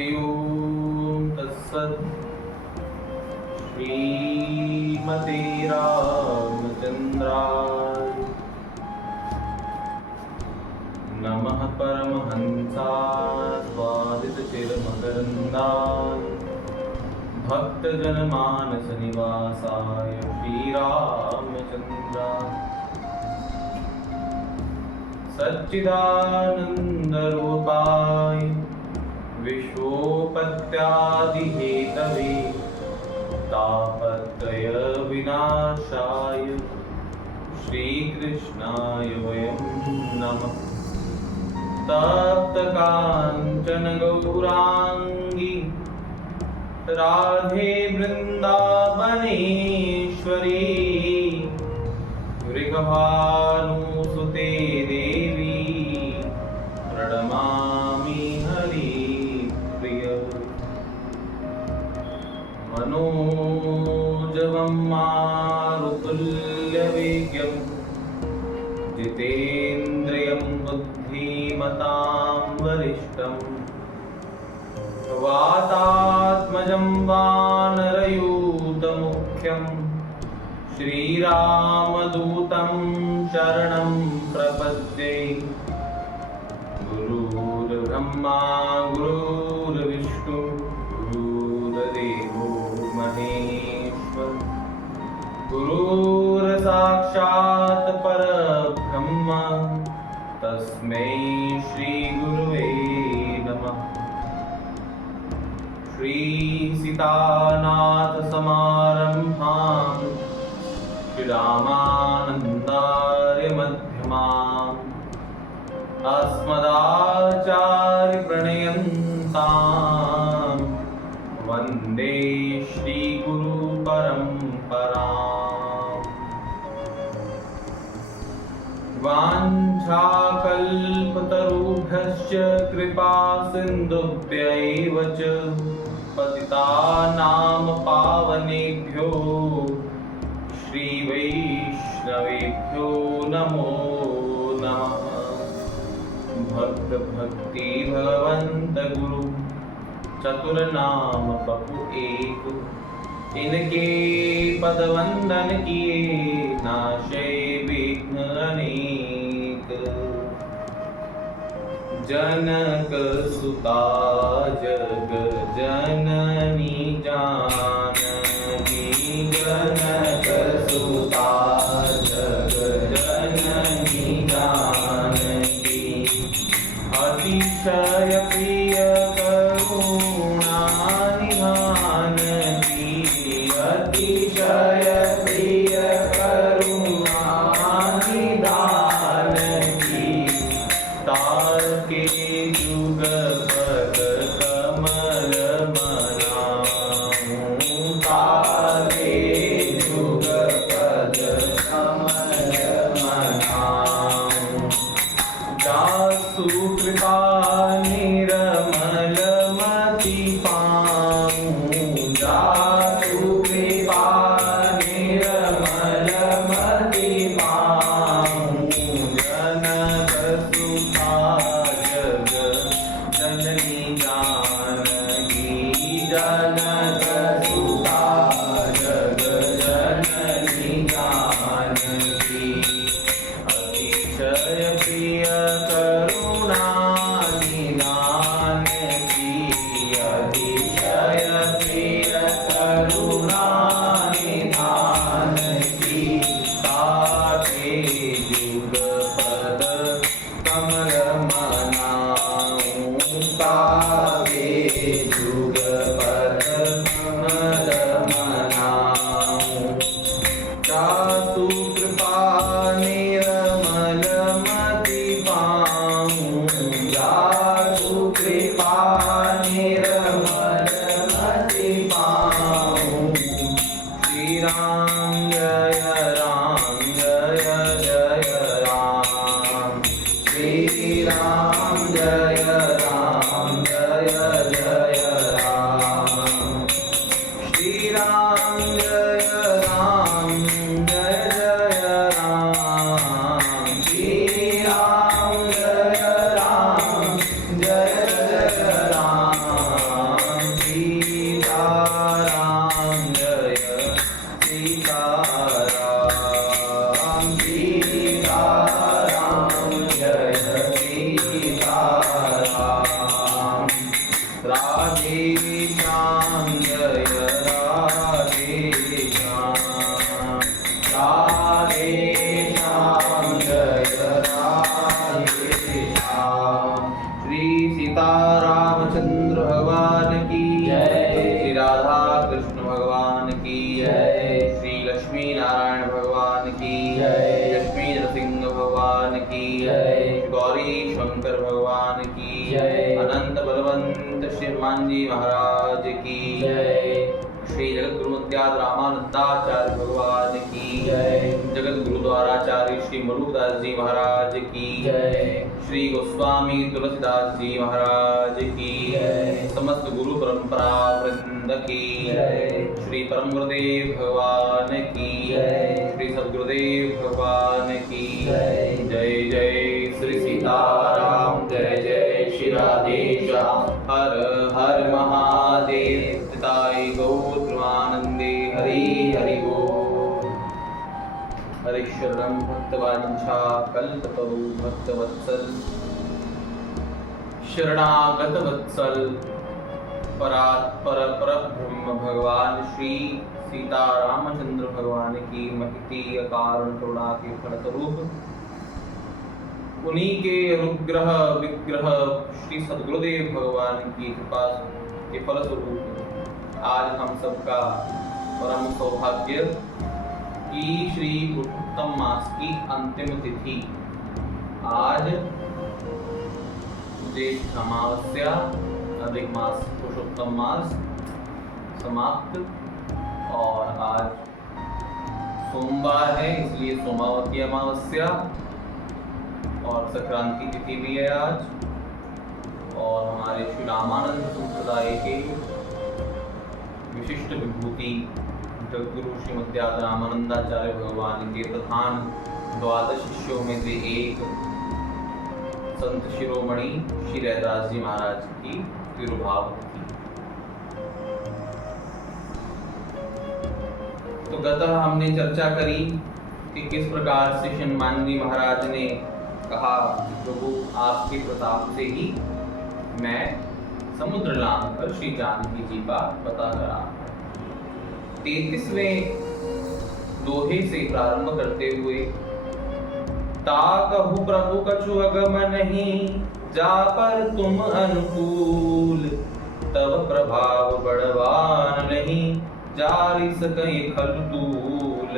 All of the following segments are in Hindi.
हरि ओम तत्सत्। श्रीमते रामचंद्राय नमः। परमहंसाय स्वादितचिरमकरन्दाय भक्तजनमानस निवासाय श्रीरामचंद्राय सच्चिदानन्दरूपाय विश्वोपत्यादिहेतवे तापत्रय विनाशाय श्रीकृष्णाय वयं नमः। तप्तकाञ्चन गौरांगी राधे वृन्दावनेश्वरी वृषभानुसुते देवी प्रणमामि हरिप्रिय। मनोजवं मारुतुल्यवेगं जितेन्द्रियं बुद्धिमतां वरिष्ठं वातात्मजं वानरयूतमुख्यं श्रीरामदूतं शरणं प्रपद्ये। गुरुर्ब्रह्मा गुरुर्विष्णु गुरुर्देवो महेश्वर गुरुर्साक्षात् परब्रह्म तस्मै श्रीगुरुवे नमः। श्रीसीतानाथसमारम्भां श्रीरामानन्दार्यमध्यमाम् अस्मदाचार्यप्रणयन्तां वन्दे श्रीगुरुपरम्पराम्। वाञ्छाकल्पतरुभ्यश्च कृपासिन्धुभ्यैव च पतितानां पावनेभ्यो श्रीवैष्णवेभ्यो नमो नमः। भक्त भक्ति भगवंत गुरु चतुर्नाम बपु एक, इनके पद वंदन किए नाशे विघ्न अनेक। जनक सुता जग जननी जानकी, जनक सुता जग जननी जानकी। अतिशय प्रिय करुणा निधान की, अतिशय प्रिय करुणा निधान की। ताके जुगपद कमल मनाऊं, ताके जुगपद कमल मनाऊं। जासु कृपा निर्मल मति पाऊं, जासु कृपा निर्मल मति पाऊं। जनक सुता जग जननी जानकी, जनक सुता जग जननी जानकी। अतिशय प्रिय करुणा निधान की, अतिशय प्रिय करुणा निधान की। ताके जुगपद कमल मनाऊं, ताके जुगपद कमल मनाऊं। जासु कृपा निर्मल मति पाऊं, जासु कृपा निर्मल मति पाऊं। श्री राम जय जय राम, श्री राम जय जय राधे श्याम जय राधे श्याम, राधे श्याम जय राधे श्याम। श्री सीतारामचंद्र भगवान की जय, श्री राधा कृष्ण भगवान की जय, श्री लक्ष्मी नारायण भगवान की जय, लक्ष्मी नरसिंह भगवान की जय, गौरी शंकर भगवान की जय, अनंत बलवंत श्री हनुमान जी महाराज की जय, श्री जगत गुरु मध्याद रामानंदाचार्य भगवान की जय, जगत गुरुद्वाराचार्य श्री मलुकदास जी महाराज की जय, श्री गोस्वामी तुलसीदास जी महाराज की जय, समस्त गुरु परंपरा वृंद की जय, श्री परम गुरुदेव भगवान की जय, श्री सद्गुरुदेव भगवान की जय। जय जय श्री सीताराम, जय जय श्री राधे श्याम, हर हर महादेव, पिताई गौर प्रेमानंदे, हरि हरि बोल। हरे शरणं भक्तवांछा कल्पतरु भक्तवत्सल, शरणागत वत्सल परात्पर परब्रह्म भगवान श्री सीतारामचंद्र भगवान की महती अकारण करुणा के फलस्वरूप उन्हीं के अनुग्रह विग्रह श्री सद्गुरुदेव भगवान की कृपा के फलस्वरूप आज हम सबका परम सौभाग्य कि श्री पुरुषोत्तम मास की अंतिम तिथि आज ज्येष्ठ अमावस्या अधिक मास पुरुषोत्तम मास समाप्त और आज सोमवार है, इसलिए सोमावती अमावस्या और संक्रांति तिथि भी है आज। और हमारे श्री रामानंद संप्रदाय के विशिष्ट विभूति जगद्गुरु श्रीमद्याद रामानंदाचार्य भगवान के प्रधान 12 शिष्यों में से एक संत शिरोमणि श्री रैदास जी महाराज की तिरुभाव तिथि। तो गत हमने चर्चा करी कि किस प्रकार से हनुमान जी महाराज ने कहा प्रभु आपके प्रताप से ही मैं समुद्र लांघ कर श्री जानकी जी का पता करा। 33वें दोहे से प्रारंभ करते हुए ता कहु प्रभु कछु अगम नहीं, जा पर तुम अनुकूल, तब प्रभाव बड़वान नहीं, जारि सकई खल तूल।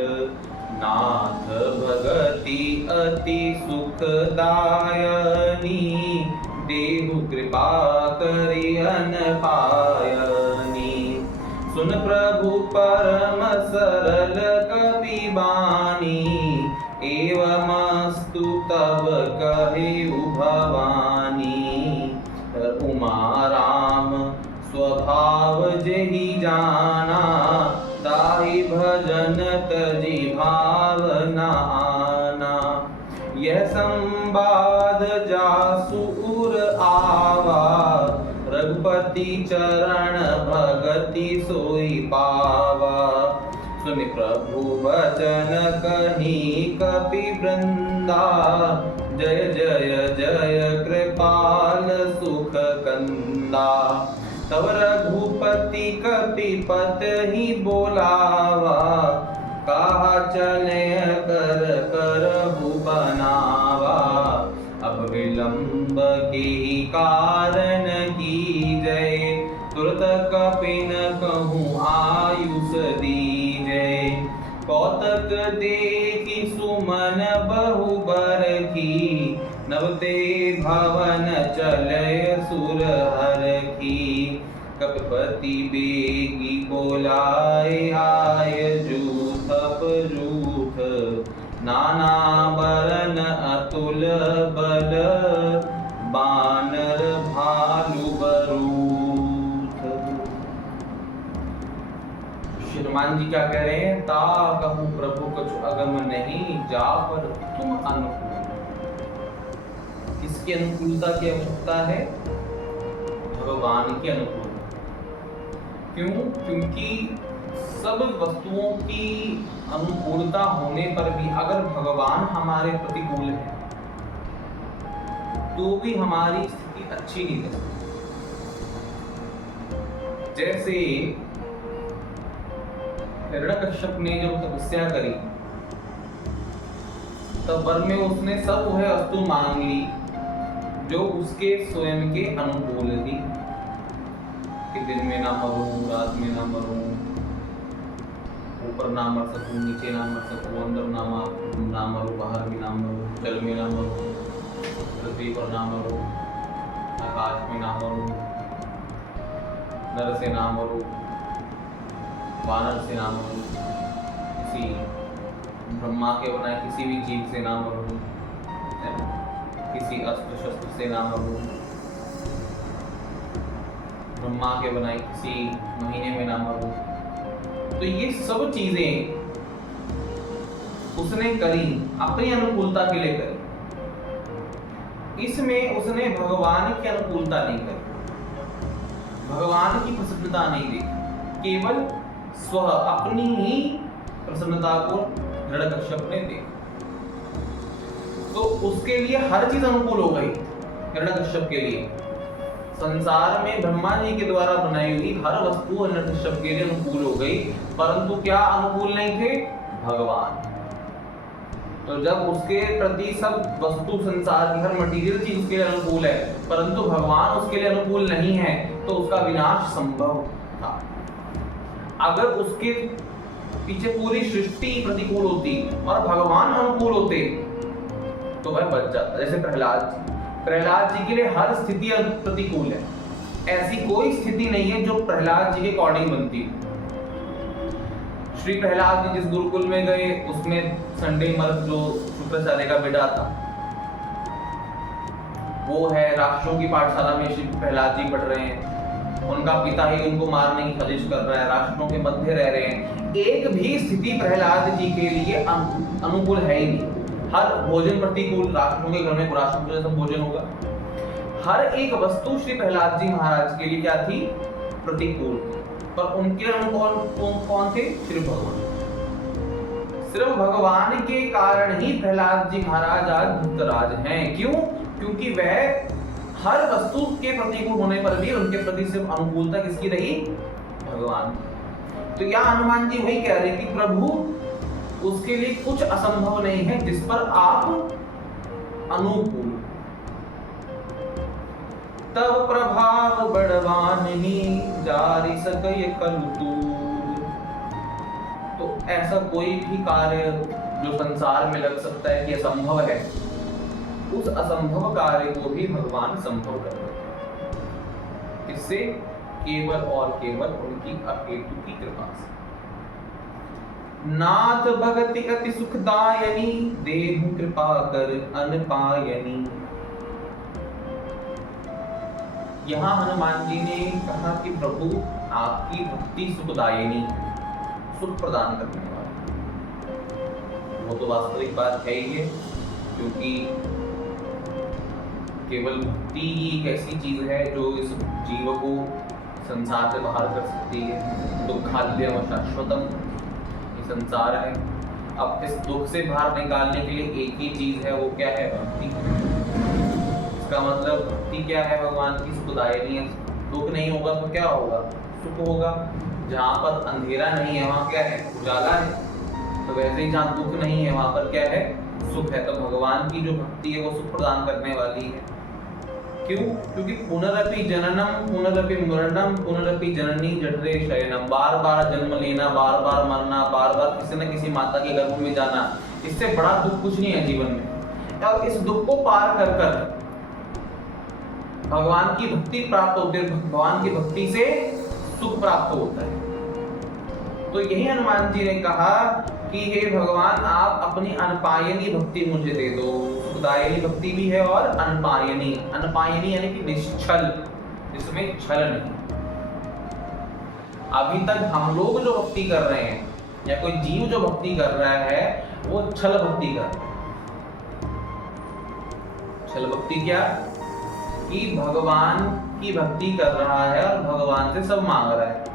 नाथ भगति अति सुखदायनी, देहु कृपा करि अनपायनी। सुन प्रभु परम सरल कपि बानी, एवमस्तु तब कहेउ भवानी। उमा राम स्वभाव जेहि जाना, ताहि भजन तजि भावना आना। यह संवाद जासु उर आवा, रघुपति चरण भगति सोई पावा। सुनि प्रभु वचन कहि कपि वृंदा, जय जय जय कृपाल सुख कंदा। तब रघुपति कपिपत ही बोलावा, कहा चले कर करहु बनावा। अब विलंब के कारण की जय, तुरत कपिन कहूँ आयुष दीजय। कौतक देखि सुमन बहु बरखी, नवते भवन चलय सुर हरखी। कपिपति बेगी बोलाए आय जूथप जूथ, नाना बरन अतुल बल, बानर भालु बरूथ। हनुमान जी क्या कह रहे हैं? ता कहूँ प्रभु कछु अगम नहीं, जा पर तुम अनुकूल। किसकी अनुकूलता की आवश्यकता है? भगवान की अनुकूलता। क्यों? क्योंकि सब वस्तुओं की अनुकूलता होने पर भी अगर भगवान हमारे प्रतिकूल है तो भी हमारी स्थिति अच्छी नहीं रह सकती। जैसे हिरण्यकश्यप ने जब तपस्या करी तब वर में उसने सब वह वस्तु मांग ली जो उसके स्वयं के अनुकूल थी कि दिन में ना मरूं, रात में ना मरूं, ऊपर ना मर सकूं, नीचे ना मर सकूं, अंदर ना मरूं, बाहर भी ना मरूं, जल में ना मरूं, पृथ्वी पर ना मरूं, आकाश में ना मरूं, नर से ना मरूं, वानर से ना मरूं, किसी ब्रह्मा के बनाए किसी भी जीव से ना मरूं, किसी अस्त्र शस्त्र से ना मरूं, ब्रह्मा के बनाए किसी महीने में ना मरूं। तो ये सब चीजें उसने करी, अपनी अनुकूलता के लिए करी। इसमें उसने भगवान की अनुकूलता नहीं करी, भगवान की प्रसन्नता नहीं देखी, केवल स्व अपनी ही प्रसन्नता को हिरण्यकश्यप ने देखा। तो उसके लिए हर चीज अनुकूल हो गई। हिरण्यकश्यप के लिए संसार में ब्रह्मा जी के द्वारा बनाई हुई हर वस्तु हिरण्यकश्यप के लिए अनुकूल हो गई, परंतु क्या अनुकूल नहीं थे? भगवान। तो जब उसके प्रति सब वस्तु संसार की हर मटेरियल चीज उसके लिए अनुकूल है, परंतु भगवान उसके लिए अनुकूल नहीं है, तो उसका विनाश संभव था। अगर उसके पीछे पूरी सृष्टि प्रतिकूल होती और भगवान अनुकूल होते तो वह बच जाता। जैसे प्रहलाद जी के लिए हर स्थिति प्रतिकूल है, ऐसी कोई स्थिति नहीं है जो प्रहलाद जी के अकॉर्डिंग बनती है। श्री प्रहलाद जी जिस गुरुकुल में गए उसमें संडे मर्द जो शुक्राचार्य का बेटा था वो है, राक्षसों की पाठशाला में श्री प्रहलाद जी पढ़ रहे हैं, उनका पिता ही उनको मारने की साजिश कर रहा है, राक्षसों के मध्य रह रहे हैं। एक भी स्थिति प्रहलाद जी के लिए अनुकूल है ही नहीं। हर भोजन प्रतिकूल, राक्षसों के घर में राक्षसों जैसा भोजन होगा। हर एक वस्तु श्री प्रहलाद जी महाराज के लिए क्या थी? प्रतिकूल। पर उनके अनुकूल कौन थे? श्री भगवान। सिर्फ भगवान के कारण ही प्रहलाद जी महाराज आज धृतराज हैं। क्यों? क्योंकि वह हर वस्तु के प्रतिकूल होने पर भी उनके प्रति सिर्फ अनुकूलता किसकी रही? भगवान। तो यहाँ हनुमान जी वही कह रहे कि प्रभु उसके लिए कुछ असंभव नहीं है जिस पर आप अनुकूल। तब प्रभाव बड़वान ही जारी सकय कलु दूर। तो ऐसा कोई भी कार्य जो संसार में लग सकता है कि असंभव है, उस असंभव कार्य को भी भगवान संभव कर देते हैं। इससे केवल और केवल उनकी अहेतु की कृपा से। नाथ भगति अति सुखदायनी, देहु कृपा कर अनपायनी। यहाँ हनुमान जी ने कहा कि प्रभु आपकी भक्ति सुखदायनी, सुख प्रदान करने वाली। वो तो वास्तविक बात है ही है, क्योंकि केवल भक्ति ही एक ऐसी चीज है जो इस जीव को संसार से बाहर कर सकती है। दुखाद्यम शाश्वतम ये संसार है। अब इस दुख से बाहर निकालने के लिए एक ही चीज है, वो क्या है? भक्ति। इसका मतलब भक्ति क्या है? भगवान की सुखदायिनी है। दुख नहीं होगा तो क्या होगा? सुख होगा। जहाँ पर अंधेरा नहीं है वहाँ क्या है? उजाला है। तो वैसे ही जहाँ दुख नहीं है वहाँ पर क्या है? सुख है। तो भगवान की जो भक्ति है वो सुख प्रदान करने वाली है। क्यों? क्योंकि पुनरपि जननम पुनरपि मरणम पुनरपि जननी जठरे शयनम। बार बार जन्म लेना, बार बार मरना, बार बार किसी न किसी माता के गर्भ में जाना, इससे बड़ा दुख कुछ नहीं है जीवन में। और इस दुख को पार कर कर भगवान की भक्ति प्राप्त होती है। भगवान की भक्ति से सुख प्राप्त होता है। तो यही हनुमान जी ने कहा कि हे भगवान आप अपनी अनपायनी भक्ति मुझे दे दो। सुखदायिनी भक्ति भी है और अनपायनी। अनपायनी यानी कि निश्चल, जिसमें छल नहीं। अभी तक हम लोग जो भक्ति कर रहे हैं या कोई जीव जो भक्ति कर रहा है वो छल भक्ति कर रहा है। छल भक्ति क्या? कि भगवान की भक्ति कर रहा है और भगवान से सब मांग रहा है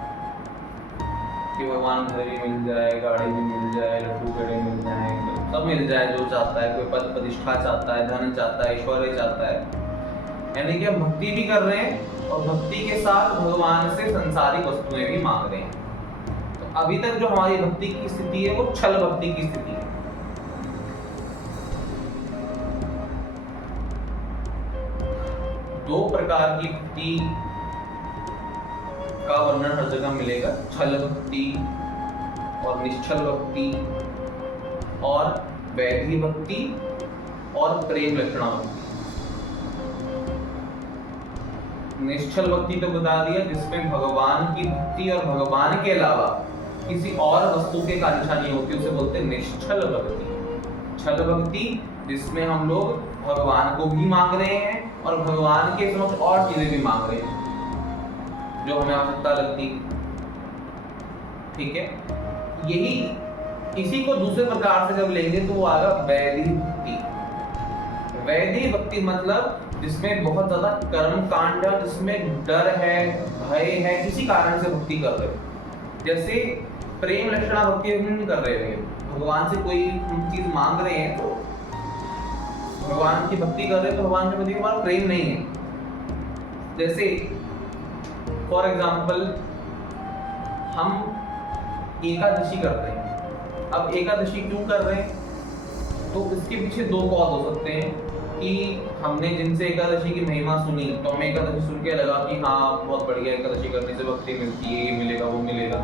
कि भगवान घर भी मिल जाए, गाड़ी भी मिल जाए, लड्डू पेड़े मिल जाए, सब मिल जाए जो चाहता है। कोई पद प्रतिष्ठा चाहता है, धन चाहता है, ऐश्वर्य चाहता है। यानी कि हम भक्ति भी कर रहे हैं और भक्ति के साथ भगवान से संसारिक वस्तुएं भी मांग रहे हैं। तो अभी तक जो हमारी भक्ति की स्थिति है वो छल भक्ति की स्थिति है। दो प्रकार की भक्ति का वर्णन हर जगह मिलेगा, छल भक्ति और निश्चल भक्ति, और वैधी भक्ति और प्रेम लक्षणा भक्ति। निश्चल भक्ति तो बता दिया, जिसमें भगवान की भक्ति और भगवान के अलावा किसी और वस्तु के कांक्षा नहीं होती, उसे बोलते हैं निश्चल भक्ति। छल भक्ति जिसमें हम लोग भगवान को भी मांग रहे हैं और भगवान के समक्ष और चीजें भी मांग रहे हैं जो हमें आवश्यकता लगती। ठीक है, यही इसी को दूसरे प्रकार से जब लेंगे तो वो आएगा वैधी भक्ति। वैधी भक्ति मतलब जिसमें बहुत ज्यादा कर्म कांड है, जिसमें डर है, भय है, किसी कारण से भक्ति कर रहे हो। जैसे प्रेम लक्षणा भक्ति हम नहीं कर रहे हैं, भगवान से कोई चीज मांग रहे हैं तो भगवान की भक्ति कर रहे हैं, तो भगवान के प्रति हमारा प्रेम नहीं है। जैसे फॉर एग्जाम्पल हम एकादशी करते हैं। अब एकादशी क्यों कर रहे हैं, तो इसके पीछे दो कॉज हो सकते हैं कि हमने जिनसे एकादशी की महिमा सुनी तो हमें एकादशी सुन के लगा कि हाँ बहुत बढ़िया, एकादशी करने से भक्ति मिलती है, ये मिलेगा वो मिलेगा।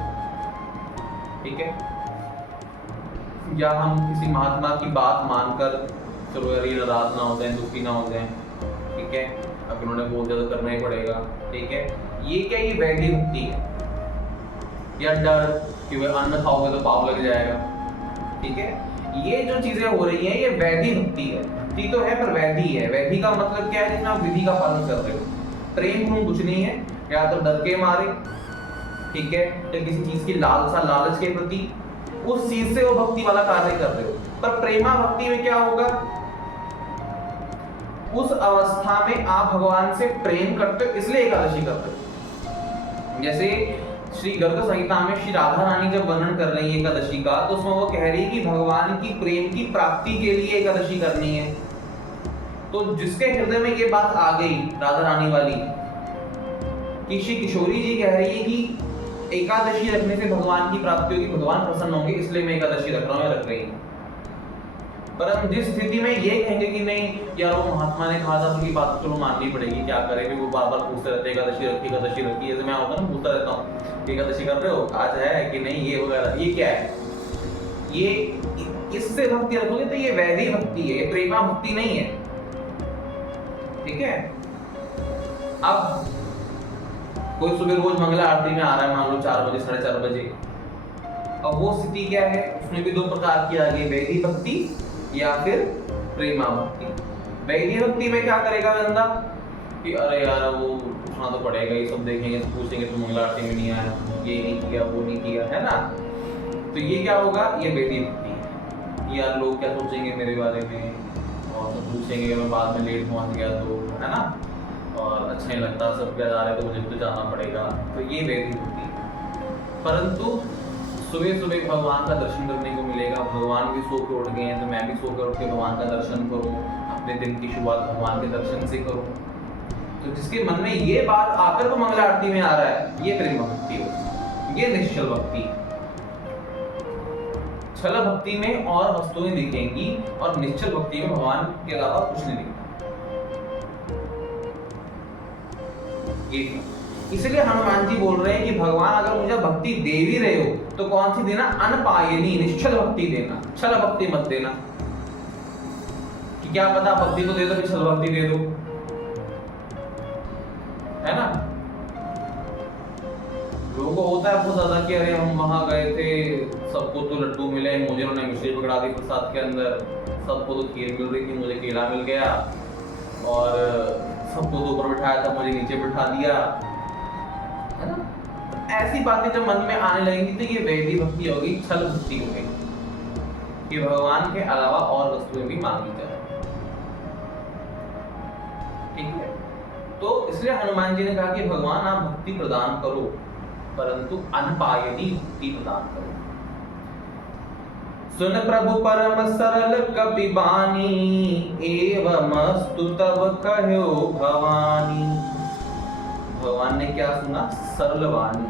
ठीक है, या हम किसी महात्मा की बात मानकर चलो यार ये नाराज ना हो जाए, दुखी ना हो जाए, ठीक है, अब इन्होंने बहुत ज्यादा करना ही पड़ेगा। ठीक है, ये क्या, ये वैधी भक्ति है। या डर कि वह अन्न खाओगे तो पाप लग जाएगा। ठीक है, ये जो चीजें हो रही हैं ये वैधी भक्ति है। भक्ति तो है पर वैधी है। वैधी का मतलब क्या है, जिसमें आप विधि का पालन कर रहे हो। प्रेम गुण कुछ नहीं है, या तो डर के मारे, ठीक है, या किसी चीज की लालसा, लालच के प्रति उस चीज से वो भक्ति वाला कार्य कर रहे हो। पर प्रेमा भक्ति में क्या होगा, उस अवस्था में आप भगवान से प्रेम करते हो इसलिए एकादशी करते हो। जैसे श्री गर्ग संहिता में श्री राधा रानी जब वर्णन कर रही है एकादशी का, तो उसमें वो कह रही है कि भगवान की प्रेम की प्राप्ति के लिए एकादशी करनी है। तो जिसके हृदय में ये बात आ गई राधा रानी वाली कि श्री किशोरी जी कह रही है कि एकादशी रखने से भगवान की प्राप्ति होगी, भगवान प्रसन्न होंगे, इसलिए मैं एकादशी रख रहा हूँ या रख रही हूँ। पर हम जिस स्थिति में ये कहेंगे कि नहीं यार वो महात्मा ने कहा था उनकी बात चलो माननी पड़ेगी, क्या करें, वो बार बार पूछते रहते एकादशी रखी, एकादशी रखी। जैसे मैं होता ना पूछता रहता हूँ एकादशी कर रहे हो, आज है कि नहीं, ये वगैरह, ये क्या है, ये इससे भक्ति रखोगे तो ये वैधी भक्ति है, ये प्रेमा भक्ति नहीं है। ठीक है, अब कोई सुबह रोज मंगला आरती में आ रहा है, मान लो 4 बजे 4:30 बजे, अब वो स्थिति क्या है, उसमें भी दो प्रकार की आ गई, वैधी भक्ति या फिर प्रेमा भक्ति। वैधी भक्ति में क्या करेगा बंदा कि अरे यार वो उठना तो पड़ेगा, ये सब देखेंगे तो पूछेंगे तो मंगला आरती में नहीं आया, ये नहीं किया, वो नहीं किया, है ना। तो ये क्या होगा, ये वैधी भक्ति है। यार लोग क्या सोचेंगे मेरे बारे में, और सब पूछेंगे कि मैं बाद में लेट पहुंच गया तो, है ना, और अच्छा नहीं लगता, सब क्या जा रहे तो मुझे तो जाना पड़ेगा। तो ये वैधी भक्ति है। परंतु सुबह सुबह भगवान का दर्शन करने को मिलेगा, भगवान भी सो के उठ गए हैं तो मैं भी सो कर उठ के भगवान का दर्शन करूं, अपने दिन की शुरुआत भगवान के दर्शन से करूं। तो जिसके मन में ये बात आकर वो मंगला आरती में आ रहा है, ये प्रेम भक्ति हो, ये निश्चल भक्ति। छल भक्ति में और वस्तुएं दिखेंगी और निश्चल भक्ति में भगवान के अलावा कुछ नहीं दिखता। इसलिए हनुमान जी बोल रहे हैं कि भगवान अगर मुझे भक्ति दे भी रहे हो तो कौन सी देना, अनपायनी निश्चल भक्ति देना, छल भक्ति मत देना। कि क्या पता भक्ति तो दे दो, छल भक्ति दे दो, है ना। लोगों को होता है बहुत ज्यादा कि अरे हम वहां गए थे, सबको तो लड्डू मिले, मुझे उन्होंने मिश्री पकड़ा दी प्रसाद के अंदर, सबको तो खीर मिल रही थी, मुझे केला मिल गया, और सबको तो ऊपर बिठाया था, मुझे नीचे बिठा दिया, है ना। ऐसी बातें जब मन में आने लगेंगी तो ये वैधी भक्ति होगी, छल भक्ति होगी कि भगवान के अलावा और वस्तुएं भी मांगी जाए। ठीक है, तो इसलिए हनुमान जी ने कहा कि भगवान आप भक्ति प्रदान करो, परंतु अनपायनी भक्ति प्रदान करो। सुन प्रभु परम सरल कपि बानी, एवमस्तु तब कहो भवानी। भगवान ने क्या सुना? सरल वाणी।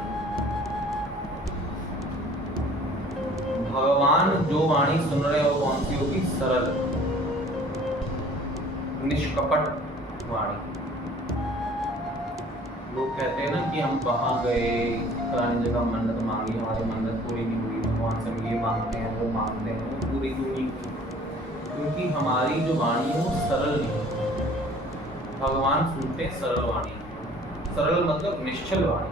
भगवान जो वाणी सुन रहे हो कौन सी होगी? सरल, निष्कपट वाणी। लोग कहते हैं ना कि हम वहां गए, फलानी जगह मन्नत मांगी, हमारी मन्नत पूरी नहीं हुई, भगवान से हम ये मांगते हैं वो मांगते हैं, वो पूरी क्यों नहीं हुई? क्योंकि हमारी जो वाणी है वो सरल नहीं। भगवान सुनते हैं सरल वाणी। सरल मतलब निश्चल वाणी,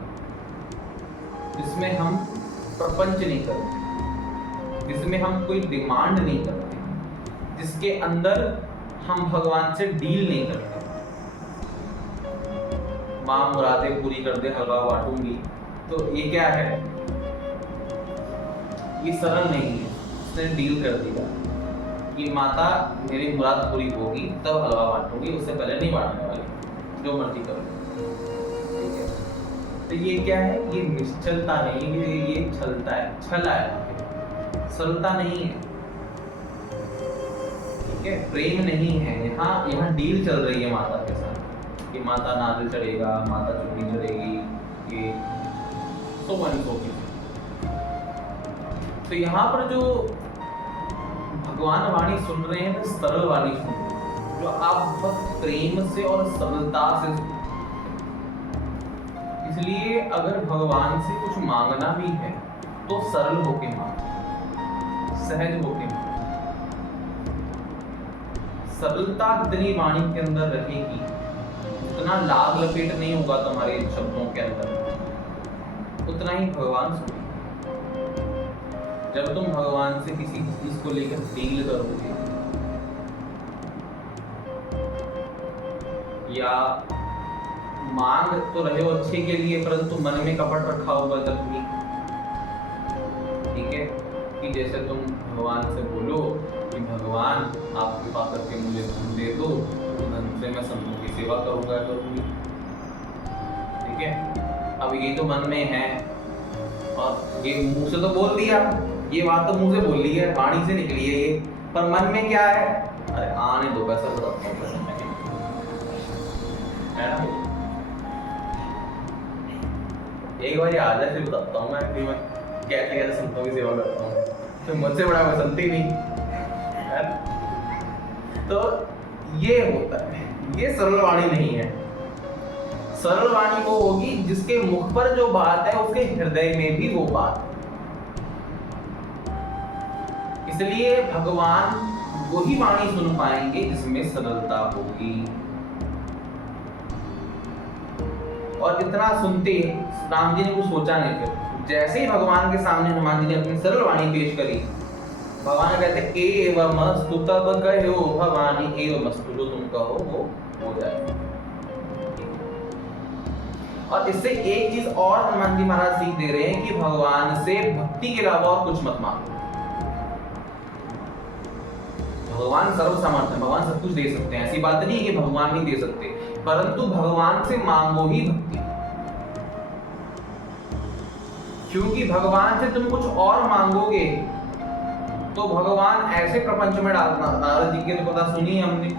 जिसमें हम प्रपंच नहीं करते, जिसमें हम कोई डिमांड नहीं करते, जिसके अंदर हम भगवान से डील नहीं करते। माँ मुरादें पूरी कर दे, हलवा बांटूंगी, तो ये क्या है? ये सरल नहीं है। उसने डील कर दिया कि माता मेरी मुराद पूरी होगी तब हलवा बांटूंगी, उससे पहले नहीं बांटने वाली, जो मर्जी करो। ठीक है, तो ये क्या है? ये निश्चलता नहीं है, ये छलता है, छला है, सरलता नहीं है। ठीक है, प्रेम नहीं है। यहाँ डील चल रही है माता के साथ कि माता नारियल चढ़ेगा, माता चुन्नी चढ़ेगी, ये सो चीजें। तो यहाँ पर जो भगवान वाणी सुन रहे हैं, तो सरल वाणी सुन रहे हैं, जो आप बहुत प्रेम से और सरलता से सुन। इसलिए अगर भगवान से कुछ मांगना भी है तो सरल होके मांगो, सहज होके मांगो। सरलता जितनी वाणी के अंदर रहेगी, उतना लाभ लपेट नहीं होगा तुम्हारे शब्दों के अंदर, उतना ही भगवान सुनेंगे। जब तुम भगवान से किसी चीज को लेकर डील करोगे या मांग तो रहे हो अच्छे के लिए, परंतु मन में कपट रखा होगा जब भी, ठीक है, कि जैसे तुम भगवान से बोलो कि भगवान आप कृपा करके मुझे धन दे दो, तो धन से मैं समूह की सेवा करूंगा, करूंगी। ठीक है, अब ये तो मन में है और ये मुंह से तो बोल दिया, ये बात तो मुंह से बोल ली है, वाणी से निकली है ये, पर मन में क्या है? अरे आने दो, पैसा बताता हूँ, है ना? एक बार आ जाए फिर बताता हूँ मैं कि मैं कैसे कैसे संतों की सेवा करता हूँ, तो मुझसे बड़ा कोई संत ही नहीं है। तो ये होता है, ये सरल वाणी नहीं है। सरल वाणी वो होगी जिसके मुख पर जो बात है उसके हृदय में भी वो बात है। इसलिए भगवान वही वाणी सुन पाएंगे जिसमें सरलता होगी। और इतना सुनते राम जी ने कुछ सोचा नहीं, फिर जैसे ही भगवान के सामने हनुमान जी ने अपनी सरल वाणी पेश करी, भगवान कहते एवमस्तु तब कहो भवानी, एवमस्तु, जो तुम कहो वो हो जाए। और इससे एक चीज और हनुमान जी महाराज सीख दे रहे हैं कि भगवान से भक्ति के अलावा और कुछ मत मांगो। भगवान सर्व समर्थ है, भगवान सब कुछ दे सकते हैं, ऐसी बात नहीं है कि भगवान नहीं दे सकते, परंतु भगवान से मांगो ही भक्ति। क्योंकि भगवान से तुम कुछ और मांगोगे तो भगवान ऐसे प्रपंच में डालना, नारद जी की तो कथा सुनी हमने,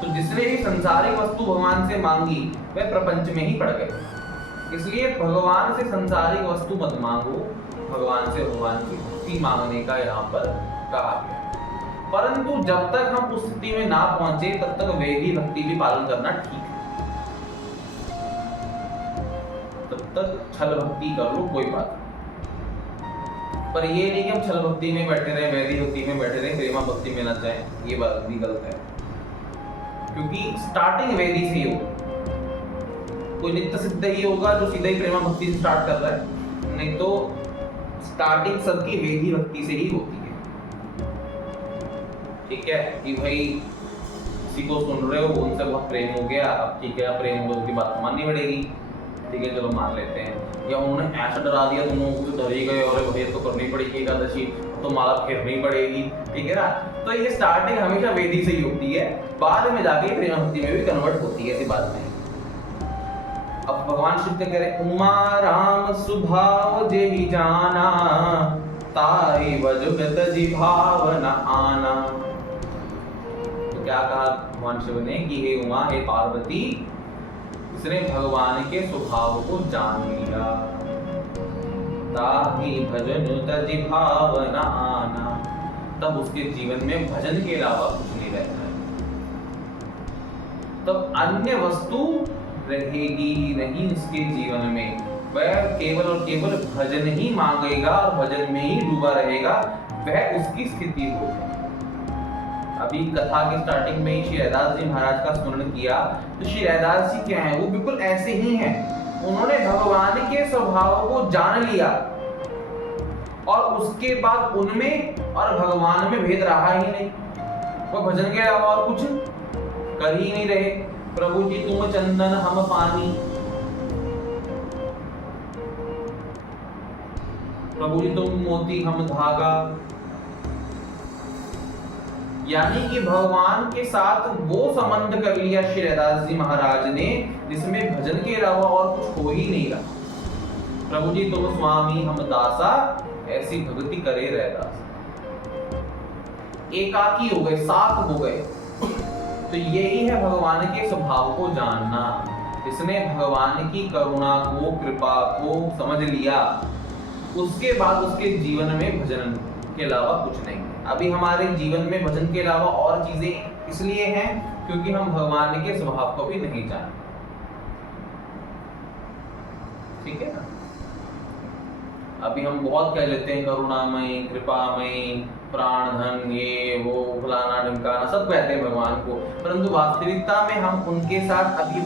तो जिसने भी संसारिक वस्तु भगवान से मांगी वह प्रपंच में ही पड़ गए। इसलिए भगवान से संसारिक वस्तु मत मांगो, भगवान से भगवान की भक्ति मांगने का यहाँ पर कहा गया। परंतु जब तक हम उस स्थिति में ना पहुंचे तब तक वैदिक भक्ति भी पालन करना ठीक है। तब तक छल भक्ति कर लो, कोई बात नहीं, पर ये नहीं कि हम छल भक्ति में बैठे रहे, वैदिक भक्ति में बैठे रहे, प्रेमा भक्ति में ना जाए, ये बात भी गलत है। क्योंकि स्टार्टिंग वैदिक से ही होगा, कोई नित्य सिद्ध ही होगा जो सीधा ही प्रेमा भक्ति से स्टार्ट कर रहा है, नहीं तो स्टार्टिंग सबकी वैदिक भक्ति से ही होती है। ठीक है, कि भाई किसी को सुन रहे हो, उनसे बहुत प्रेम हो गया, अब ठीक है, प्रेम हो गया, उनकी बात माननी पड़ेगी, ठीक है, चलो मान लेते हैं। या उन्होंने ऐसा डरा दिया तुम लोगों को, डर ही गए, और भैया तो करनी पड़ेगी एकादशी, तो माला फेरनी पड़ेगी, ठीक है ना। तो ये स्टार्टिंग हमेशा वेदी से ही होती है, बाद में जाके प्रेम भक्ति में भी कन्वर्ट होती है, ऐसी बात नहीं। अब भगवान शिव कह रहे उमा राम सुभाव जेहि जाना, ताई वजुगत जी भाव न आना। तो क्या कहा भगवान शिव ने कि हे उमा, हे पार्वती, इसने भगवान के स्वभाव को जान लिया। ताहि भजन तजि भावना आना, तब उसके जीवन में भजन के अलावा कुछ नहीं रहता है। तब अन्य वस्तु रहेगी नहीं इसके जीवन में, वह केवल और केवल भजन ही मांगेगा और भजन में ही डूबा रहेगा, वह उसकी स्थिति होगी। अभी कथा के स्टार्टिंग में ही श्री रैदास जी महाराज का स्मरण किया, तो श्री रैदास जी क्या है, वो बिल्कुल ऐसे ही हैं। उन्होंने भगवान के स्वभाव को जान लिया और उसके बाद उनमें और भगवान में भेद रहा ही नहीं। वो भजन के अलावा और कुछ कर ही नहीं रहे। प्रभु जी तुम चंदन हम पानी, प्रभु जी तुम मोती हम धागा, यानी कि भगवान के साथ वो संबंध कर लिया श्री रैदास जी महाराज ने जिसमें भजन के अलावा और कुछ हो ही नहीं रहा। प्रभु जी तुम स्वामी हम दासा, ऐसी भक्ति करे रैदास। एकाकी हो गए, साथ हो गए। तो यही है भगवान के स्वभाव को जानना। इसने भगवान की करुणा को, कृपा को समझ लिया, उसके बाद उसके जीवन में भजन के अलावा कुछ नहीं है। अभी हमारे जीवन में भजन के अलावा और चीजें इसलिए हैं क्योंकि हम भगवान के स्वभाव को भी नहीं जानते। ठीक है ना? अभी हम बहुत कह लेते हैं करुणामय, कृपामय, प्राण धन, ये वो फलाना ढमकाना, सब कहते हैं भगवान को, परंतु वास्तविकता में हम उनके साथ अभी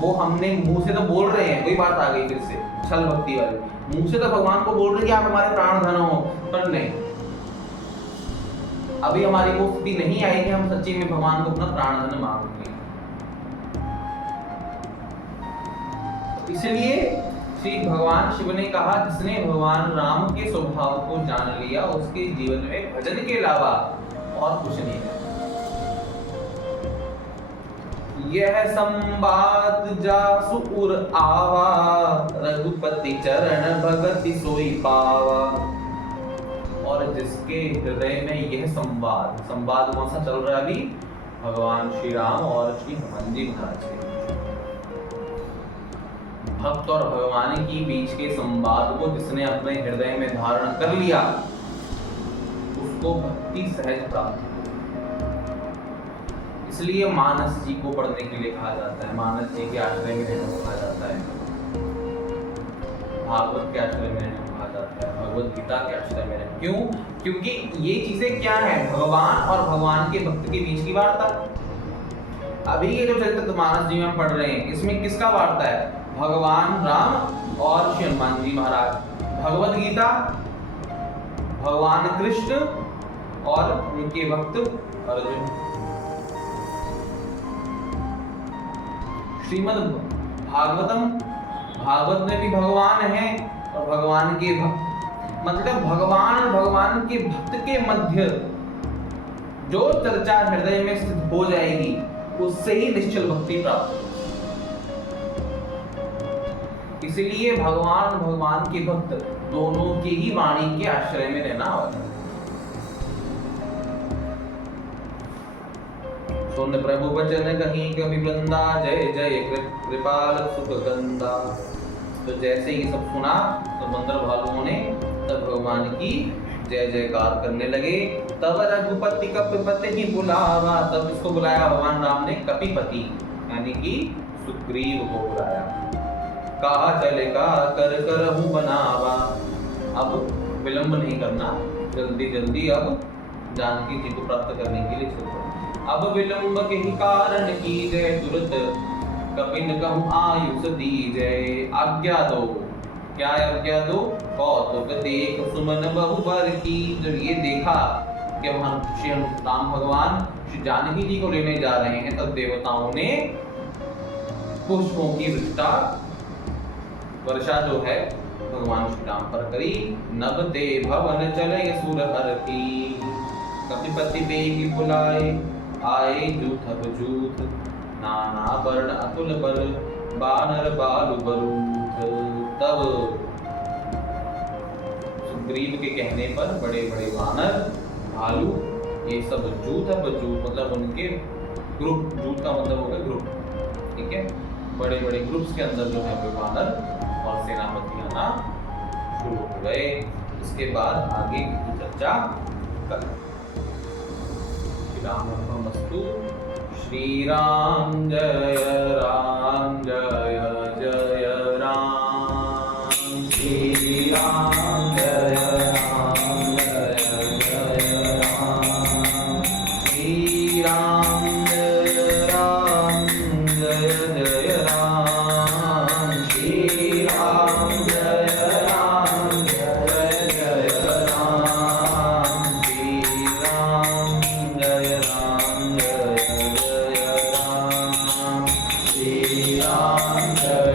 वो हमने मुंह से तो बोल रहे हैं, वही बात आ गई फिर से छल भक्ति वाली, मुंह से तो भगवान को बोल रहे हैं कि आप हमारे प्राण धन हो, पर नहीं, अभी हमारी वो स्थिति नहीं आई कि हम सच्ची में भगवान को अपना प्राण धन मांगेंगे। इसलिए श्री भगवान शिव ने कहा, जिसने भगवान राम के स्वभाव को जान लिया, उसके जीवन में भजन के अलावा और कुछ नहीं है। यह संवाद जासु उर आवा, रघुपति चरण भगति सोई पावा। और जिसके हृदय में यह संवाद कौन सा चल रहा है अभी? भगवान श्री राम और श्री हनुमान जी महाराज के भक्त और भगवान की बीच के संवाद को जिसने अपने हृदय में धारण कर लिया, उसको भक्ति सहज प्राप्त हो। इसलिए मानस जी को पढ़ने के लिए कहा जाता है, मानस जी के आश्रय में रहने को कहा जाता है, भागवत के आश्रय में रहने को कहा जाता है, भगवत गीता के आश्रय में रहने। क्यों? क्योंकि ये चीजें क्या है? भगवान और भगवान के भक्त के बीच की वार्ता। अभी ये जो चरितमानस जी में हम पढ़ रहे हैं, इसमें किसका वार्ता है? भगवान राम और श्री हनुमान जी महाराज। भगवत गीता भगवान कृष्ण और उनके भक्त अर्जुन। श्रीमद् भागवतम, भागवत में भी भगवान है और भगवान के भक्त, मतलब भगवान और भगवान के भक्त के मध्य जो चर्चा हृदय में स्थित हो जाएगी, उससे ही निश्चल भक्ति प्राप्त। इसलिए भगवान और भगवान के भक्त दोनों की ही वाणी के आश्रय में रहना आवश्यक है। सुन प्रभु वचन कहीं कवि वृंदा, जय जय कृपाल सुख गंदा। तो जैसे ये सब सुना तो बंदर भालुओं ने तब भगवान की जय जयकार करने लगे। तब रघुपति कपिपति ही बुलावा, तब इसको बुलाया भगवान राम ने कपिपति यानी कि सुग्रीव को बुलाया। कहा चलेगा कर करहु बनावा, अब विलंब नहीं करना, जल्दी जल्दी अब जानकी जी को प्राप्त करने के लिए चलो। अब विलंब के ही कारण की जय, तुरंत कपिन कहूँ आयुष दी जय। आज्ञा दो, क्या आज्ञा दो? कौतुक देख सुमन बहुबर की। जब ये देखा कि वहां श्री राम भगवान श्री जानकी जी को लेने जा रहे हैं, तब देवताओं ने पुष्पों की वर्षा जो है भगवान श्री राम पर करी। नभ ते भवन चले सुर हर की, कपिपति बेगी बुलाए, आए जूथ अब जूथ, नाना वर्ण अतुल बल, बानर बालु बरूथ। तब सुग्रीव के कहने पर बड़े बड़े वानर, भालू, ये सब जूथ अब जूथ, मतलब उनके ग्रुप, जूथ का मतलब हो गया ग्रुप, ठीक है, बड़े बड़े ग्रुप्स के अंदर जो है वानर और सेनापति आना शुरू हो गए। इसके बाद आगे की चर्चा करें। रामस्तु। श्री राम जय जय राम। श्री राम जय जय राम। श्री राम जय जय राम। श्री राम जय जय राम। श्री राम जय जय राम। श्री राम जय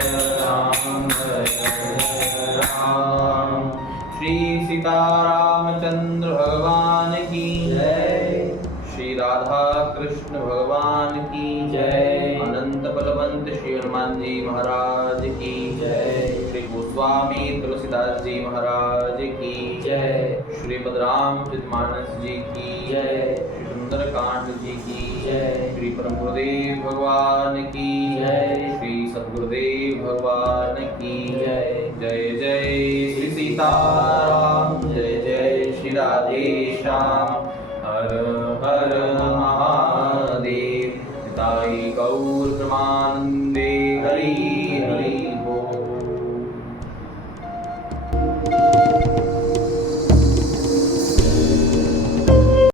राम। श्री सीतारामचंद्र भगवान की जय। श्री राधा कृष्ण भगवान की जय। अनंत बलवंत श्री हनुमान जी महाराज की जय। श्री गोस्वामी तुलसीदास जी महाराज की जय। श्री बलरामचंद्र मानस जी की जय। श्री सुंदरकांड जी की जय। श्री परम गुरुदेव भगवान की जय। श्री सद्गुरुदेव भगवान की जय। जय जय श्री सीताराम। जय जय श्री राधे श्याम। हर हर